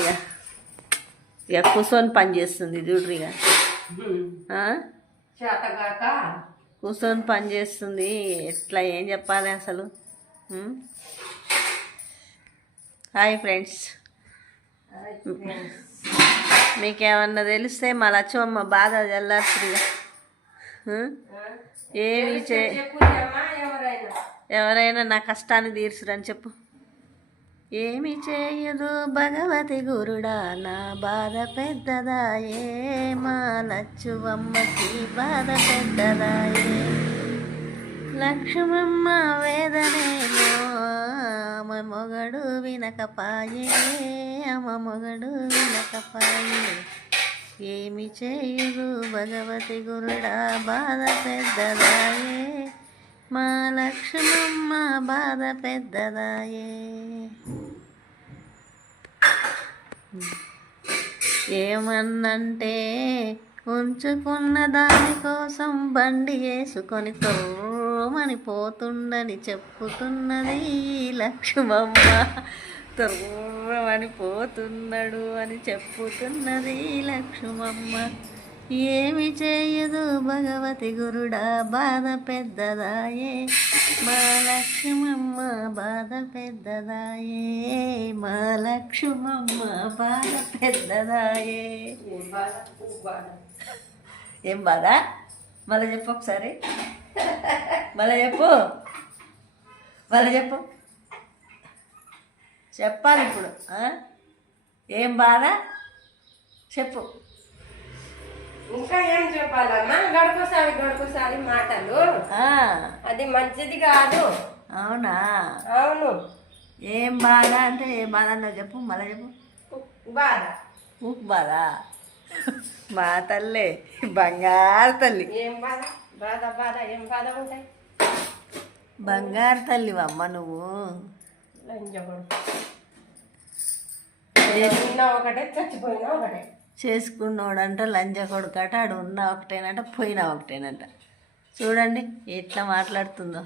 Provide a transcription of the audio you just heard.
ఇక ఇక కూర్చొని పని చేస్తుంది చూడ్రి ఇక కూర్చొని పని చేస్తుంది. ఎట్లా ఏం చెప్పాలి అసలు. హాయ్ ఫ్రెండ్స్, మీకేమన్నా తెలిస్తే మా లక్ష్మమ్మ బాధ చల్లార్చుగా. ఏమి ఎవరైనా నా కష్టాన్ని తీర్చురని చెప్పు. ఏమి చేయదు భగవతి గురుడా, నా బాధ పెద్దదాయే, మా లక్ష్మమ్మకి బాధ పెద్దదాయే. లక్ష్మమ్మ వేదనేమో ఆమె మొగడు వినకపాయే, ఆమె మొగడు వినకపాయే. ఏమి చేయదు భగవతి గురుడా, బాధ పెద్దదాయే, మా లక్ష్మమ్మ బాధ పెద్దదాయే. ఏమన్నంటే ఉంచుకున్న దానికోసం బండి వేసుకొని తొర్రమని పోతుండని చెప్పుతున్నది లక్ష్మమ్మ. తొర్రమని పోతున్నాడు అని చెప్పుతున్నది లక్ష్మమ్మ. ఏమి చేయదు భగవతి గురుడా, బాధ పెద్దదాయే, మా లక్ష్మమ్మ బాధ పెద్దదాయే, మా లక్ష్మమ్మ బాధ పెద్దదాయే. ఏం బాధ? మళ్ళీ చెప్పు ఒకసారి, మళ్ళీ చెప్పు, మళ్ళీ చెప్పు, చెప్పాలి ఇప్పుడు. ఏం బాధ చెప్పు. ఇంకా ఏం చెప్పాలమ్మా? గడుపుసారి మాటలు అది మంచిది కాదు. అవునా? అవును. ఏం బాధ అంటే ఏ బాధ అన్నా చెప్పు, మళ్ళీ చెప్పు. బాధ ఉప్పు బాధ. మా తల్లి బంగారు తల్లి. ఏం బాధ? బాధ బాధ ఏం బాధ ఉంటాయి? బంగారు తల్లి అమ్మ నువ్వు. ఉన్నా ఒకటే, చచ్చిపోయినా ఒకటే. చేసుకున్నోడంట లంజ కొడుకట, ఆడు ఉన్నా ఒకటేనట, పోయినా ఒకటేనట. చూడండి ఎట్లా మాట్లాడుతుందో.